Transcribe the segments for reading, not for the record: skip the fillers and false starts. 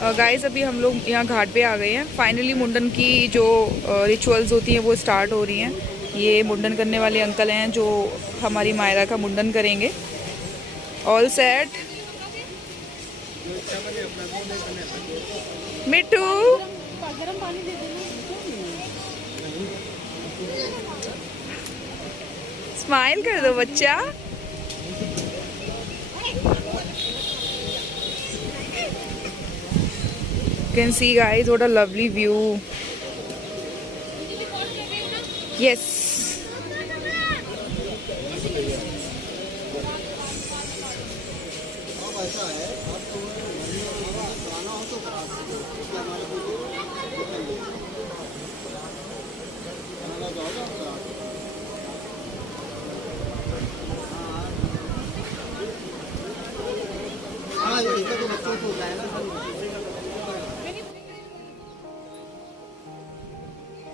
Guys अभी हम लोग यहाँ घाट पे आ गए हैं। फाइनली मुंडन की जो रिचुअल्स होती हैं वो स्टार्ट हो रही हैं। ये मुंडन करने वाले अंकल हैं जो हमारी मायरा का मुंडन करेंगे। All set. मिट्टू स्माइल कर दो बच्चा। Can see guys what a lovely view. Yes.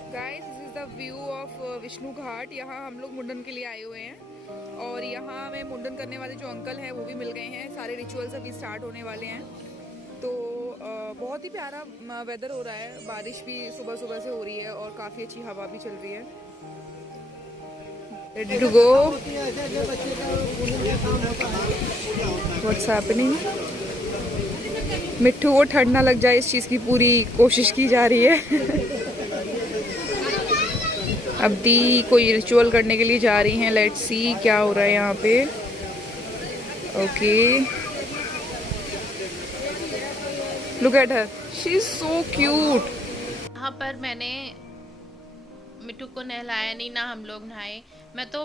Guys this is the view of Vishnu Ghat. यहाँ हम लोग मुंडन के लिए आए हुए हैं और यहाँ हमें मुंडन करने वाले जो अंकल हैं वो भी मिल गए हैं। सारे रिचुअल्स अभी स्टार्ट होने वाले हैं। तो बहुत ही प्यारा वेदर हो रहा है। बारिश भी सुबह सुबह से हो रही है और काफ़ी अच्छी हवा भी चल रही है। Ready to go. What's happening. Mittu को ठंड ना लग जाए इस चीज़ की पूरी कोशिश की जा रही है। अब दी कोई रिचुअल करने के लिए जा रही हैं। लेट्स सी क्या हो रहा है यहाँ पे। Okay look at her, she is so cute. यहाँ पर मैंने मिट्टू को नहलाया नहीं, ना हम लोग नहाए। मैं तो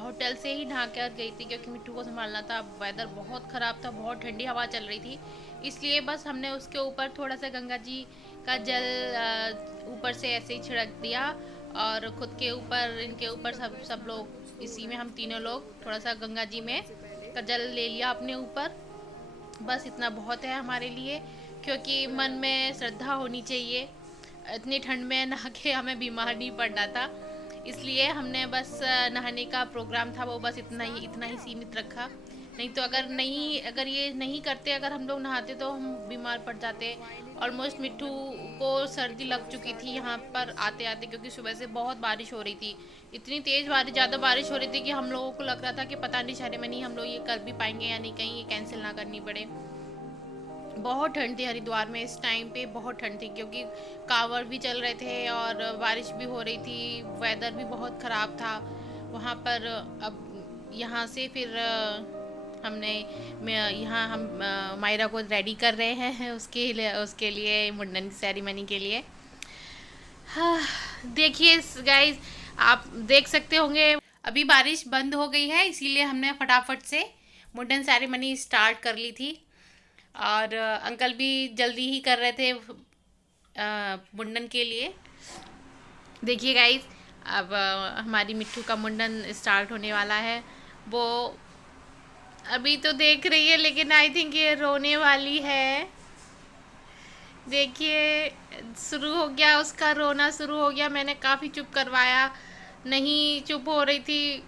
होटल से ही नहा कर गई थी क्योंकि मिट्टू को संभालना था। वेदर बहुत ख़राब था, बहुत ठंडी हवा चल रही थी, इसलिए बस हमने उसके ऊपर थोड़ा सा गंगा जी का जल ऊपर से ऐसे ही छिड़क दिया और खुद के ऊपर, इनके ऊपर सब लोग, इसी में हम तीनों लोग थोड़ा सा गंगा जी में का जल ले लिया अपने ऊपर। बस इतना बहुत है हमारे लिए, क्योंकि मन में श्रद्धा होनी चाहिए। इतनी ठंड में नहा के हमें बीमार नहीं पड़ना था, इसलिए हमने बस नहाने का प्रोग्राम था वो बस इतना ही सीमित रखा। नहीं तो अगर ये नहीं करते, अगर हम लोग नहाते तो हम बीमार पड़ जाते। ऑलमोस्ट मिट्टू को सर्दी लग चुकी थी यहाँ पर आते आते, क्योंकि सुबह से बहुत बारिश हो रही थी। इतनी तेज़ बारिश, ज़्यादा बारिश हो रही थी कि हम लोगों को लग रहा था कि पता नहीं सेरेमनी हम लोग ये कर भी पाएंगे या नहीं, कहीं ये कैंसिल ना करनी पड़े। बहुत ठंड थी हरिद्वार में इस टाइम पे, बहुत ठंड थी, क्योंकि कावड़ भी चल रहे थे और बारिश भी हो रही थी, वेदर भी बहुत ख़राब था वहाँ पर। अब यहाँ से फिर हमने यहाँ हम मायरा को रेडी कर रहे हैं उसके लिए मुंडन सेरेमनी के लिए। हाँ, देखिए गाइस, आप देख सकते होंगे अभी बारिश बंद हो गई है, इसीलिए हमने फटाफट से मुंडन सेरेमनी स्टार्ट कर ली थी। और अंकल भी जल्दी ही कर रहे थे मुंडन के लिए। देखिए गाइस, अब हमारी मिट्टू का मुंडन स्टार्ट होने वाला है। वो अभी तो देख रही है, लेकिन आई थिंक ये रोने वाली है। देखिए शुरू हो गया, उसका रोना शुरू हो गया। मैंने काफ़ी चुप करवाया, नहीं चुप हो रही थी।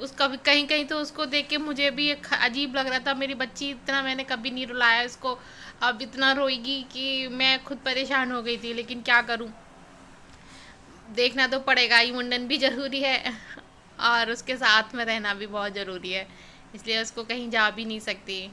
उसका भी कहीं कहीं तो उसको देख के मुझे भी एक अजीब लग रहा था, मेरी बच्ची इतना मैंने कभी नहीं रुलाया इसको, अब इतना रोएगी कि मैं खुद परेशान हो गई थी। लेकिन क्या करूं, देखना तो पड़ेगा ही, मुंडन भी ज़रूरी है और उसके साथ में रहना भी बहुत ज़रूरी है, इसलिए उसको कहीं जा भी नहीं सकती।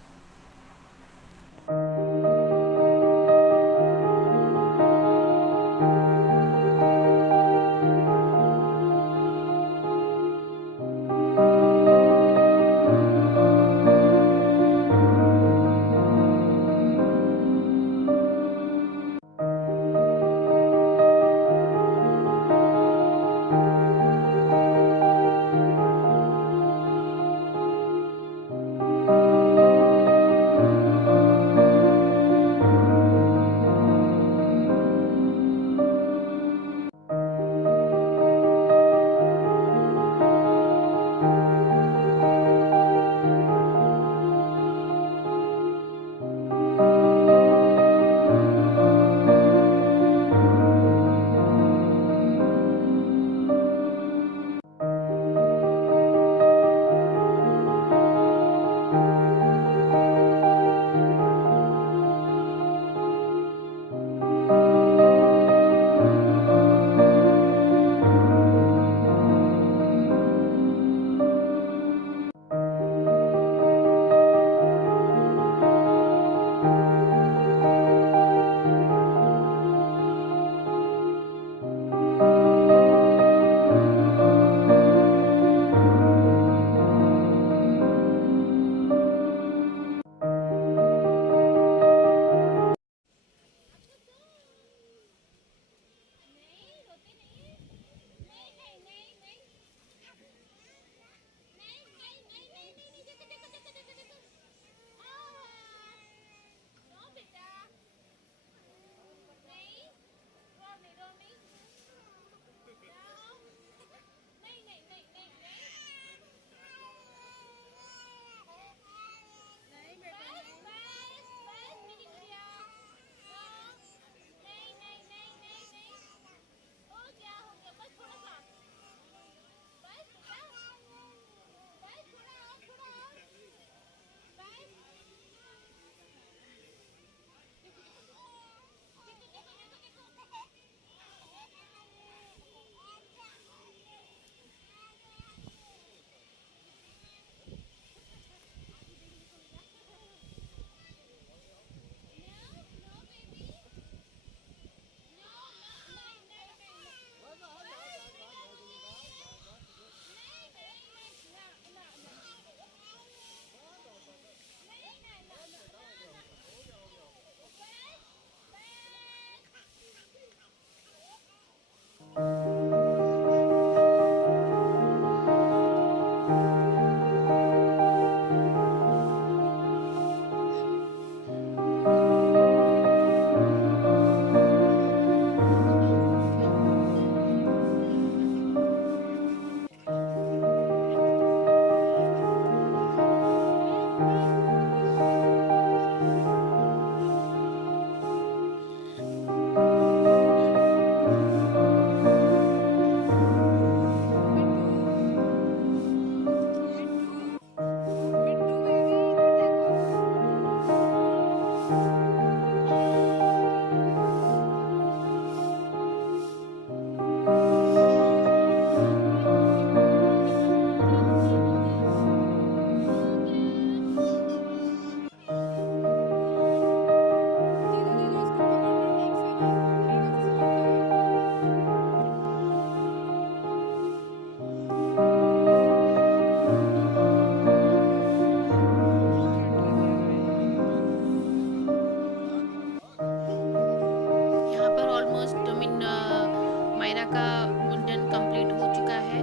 मायरा का मुंडन कंप्लीट हो चुका है।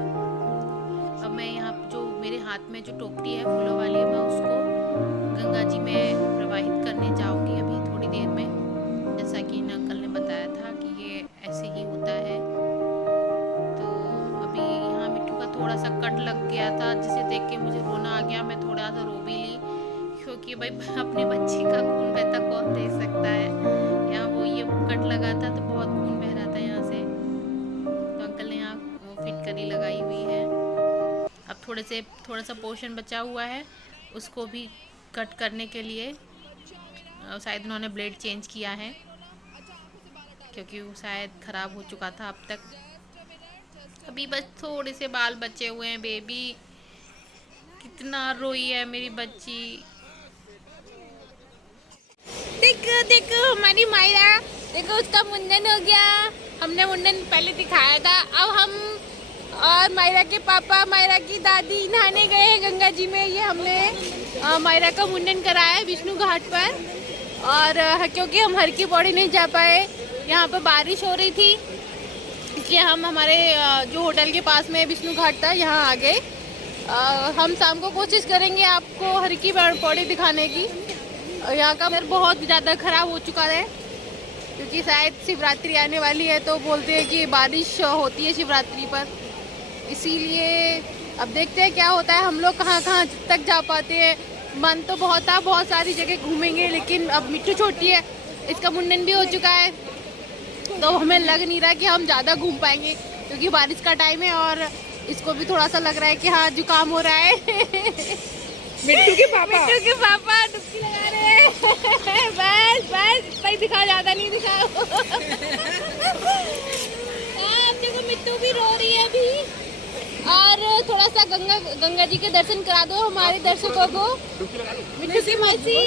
अब मैं यहाँ जो मेरे हाथ में जो टोकरी है फूलों वाली, मैं उसको गंगा जी में प्रवाहित करने जाऊंगी अभी थोड़ी देर में। जैसा कि इन अंकल ने बताया था कि ये ऐसे ही होता है। तो अभी यहाँ मिट्टू का थोड़ा सा कट लग गया था, जिसे देख के मुझे रोना आ गया। मैं थोड़ा सा रो भी ली, क्योंकि भाई अपने बच्चे का खून बहता कौन देख सकता है। यहाँ वो ये कट लगा था तो बहुत खून बह रहा था यहाँ से। तो अंकल ने यहाँ वो फिटकरी लगाई हुई है। अब थोड़ा सा पोर्शन बचा हुआ है, उसको भी कट करने के लिए शायद उन्होंने ब्लेड चेंज किया है, क्योंकि वो शायद ख़राब हो चुका था अब तक। अभी बस थोड़े से बाल बचे हुए हैं। बेबी कितना रोई है मेरी बच्ची। देखो देखो हमारी मायरा, देखो उसका मुंडन हो गया। हमने मुंडन पहले दिखाया था। अब हम और मायरा के पापा, मायरा की दादी नहाने गए हैं गंगा जी में। ये हमने मायरा का मुंडन कराया है विष्णु घाट पर। और क्योंकि हम हर की पौड़ी नहीं जा पाए, यहाँ पर बारिश हो रही थी, इसलिए हम हमारे जो होटल के पास में विष्णु घाट था यहाँ आ गए। हम शाम को कोशिश करेंगे आपको हर की पौड़ी दिखाने की। यहाँ का मेरा बहुत ज़्यादा ख़राब हो चुका है, क्योंकि शायद शिवरात्रि आने वाली है, तो बोलते हैं कि बारिश होती है शिवरात्रि पर, इसीलिए अब देखते हैं क्या होता है। हम लोग कहाँ कहाँ तक जा पाते हैं। मन तो बहुत था, बहुत सारी जगह घूमेंगे, लेकिन अब मिट्टू छोटी है, इसका मुंडन भी हो चुका है, तो हमें लग नहीं रहा कि हम ज़्यादा घूम पाएंगे, क्योंकि बारिश का टाइम है और इसको भी थोड़ा सा लग रहा है कि हाँ जुकाम हो रहा है। मिट्टू के पापा डुबकी लगा रहे हैं। बस बस भाई दिखाओ, ज़्यादा नहीं दिखाओ। आप देखो मिट्टू भी रो रही है अभी। और थोड़ा सा गंगा जी के दर्शन करा दो हमारे दर्शकों को। मिट्टू की मौसी,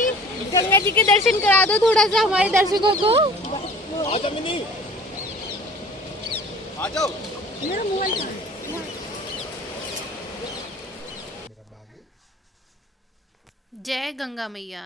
गंगा जी के दर्शन करा दो थोड़ा सा हमारे दर्शकों को। आ जाओ। मेरा मोबाइल जय गंगा मैया।